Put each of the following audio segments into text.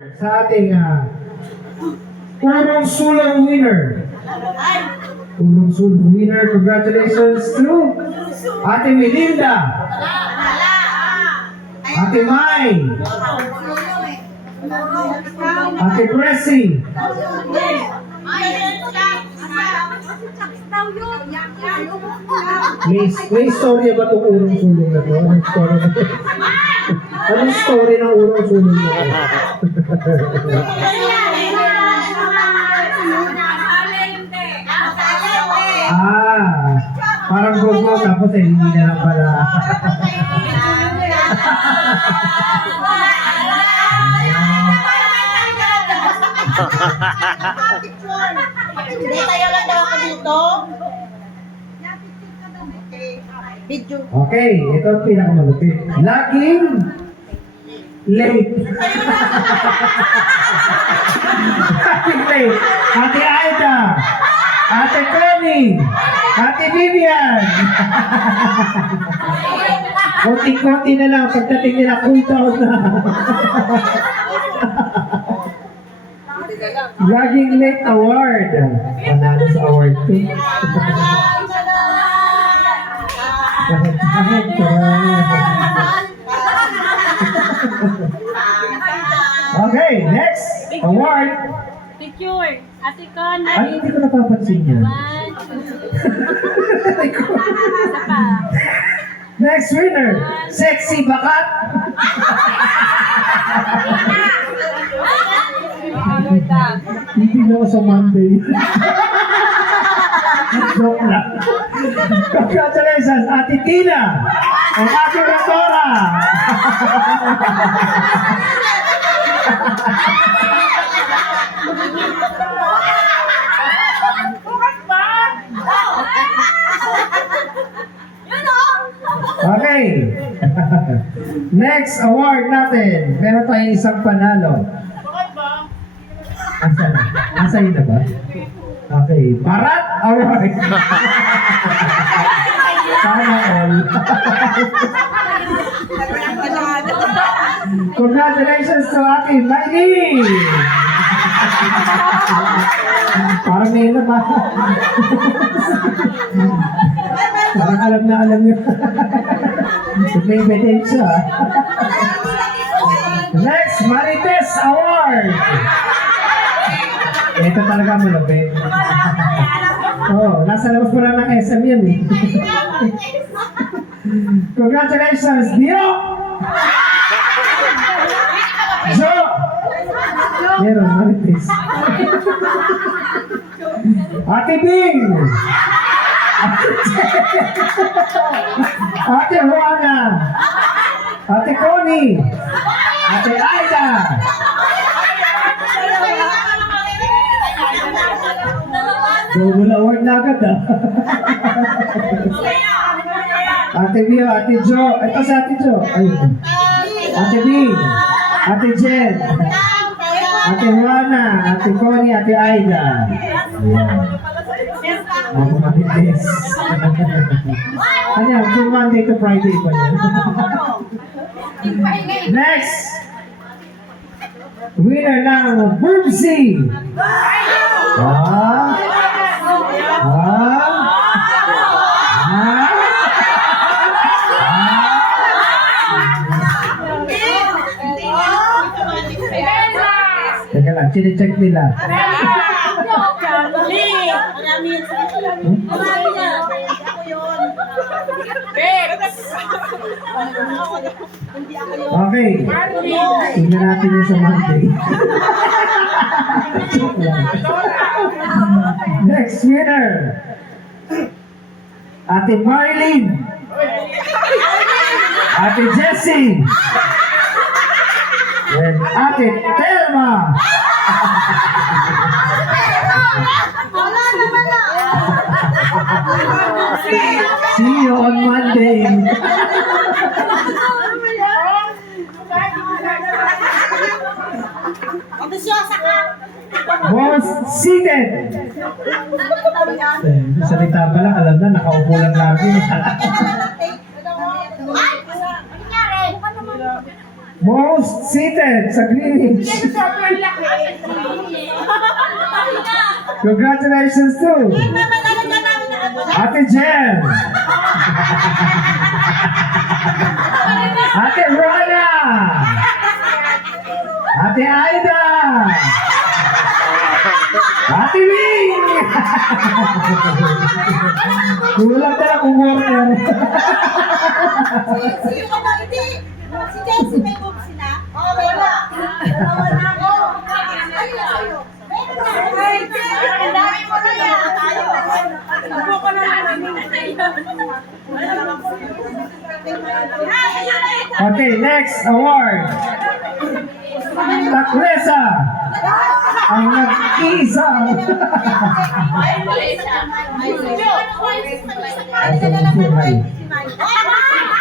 Sa ating Urong Sulong winner. Urong Sulong winner, congratulations to Ate Melinda, Ate Mai, Ate Pressy. May story ba itong Urong Sulong na ito? Anong story na ito? Anong story ng Urong Sulong na ito? Parang gogo tapos hindi na lang pala. Hindi, tayo lang daw ako dito. Video. Okay, ito ang pinakamalupit. Laging late. Laging late. Ate Aida, Ate Connie, Ate Vivian. Konti-konti na lang pagdating nila kuntaon na. Laging late award. Panalo sa award 2. Okay, next award. Picture. Ate Con. Ay, hindi ko napapansin yan. Next winner, Sexy Bakat. Hindi na ako sa Monday. Joke lang. Congratulations, Ate Tina and Ate Rodora. Okay. Next award natin. Meron tayong isang panalo. Asan na? Asan na ba? Okay. Barat Award. Sana all. Congratulations to Ate Miley. Parang ngayon na ba? Parang alam niyo. May ebidensya. Next, Marites Award. Ito talaga malapit. Oh, nasa labas pa lang ng SM yan eh. Congratulations, Dio! Jo! Meron, Marites. Ate Bing! Ate Juana, Ate Connie, Ate Aida, double award na agad Ate Bio, Ate Jo, ito si Ate Jo, ayun. Ate Bing, Ate Jen, Ate Juana, Ate Connie, Ate Aida. Ako matitis. Ano yan? From Monday to Friday pa yan. Next! Winner ng Boomsy! Teka lang, chine-check nila. Okay. Tingnan natin yung sa Monday. Next winner. Ate Marlene. Ate Jessie. And Ate Telma. See you on Monday. Boss seated. Salita pa lang, alam na, nakaupo lang lagi. Most seated sa Greenwich. Congratulations to Ate Jen. Ate Rona. Ate Aida. Ate Ling. Kulang ka lang umorder. Si ano, hindi. Si Jessie, may boobs sila? Oo, wala. Dalawa na ako. Ay, sa'yo. Ang dami mo na yan. Upo ko na lang. Okay, next award. Taklesa. Ang nag-isa.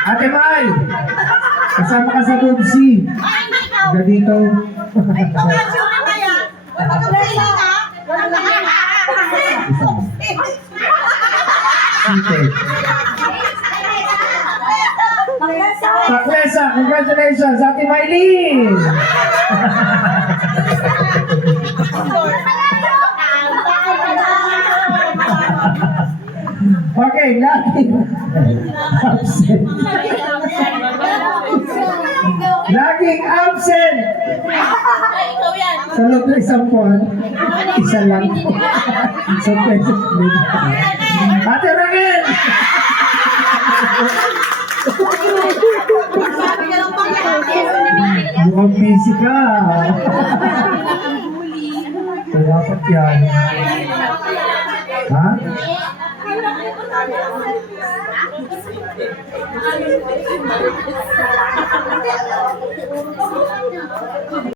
Ate Mai. Kasama ka sa Bubsi. Ga dito. Site. Taklesa, congratulations, Ate Maylene. Okay, laging absent. Laging absent. Ikaw yan. Sa loob ng isang buwan, isa lang po. So, pwede. Ate Raquel! Sabi ka lang pang Mukhang busy ka. Kaya pat yan. Ha?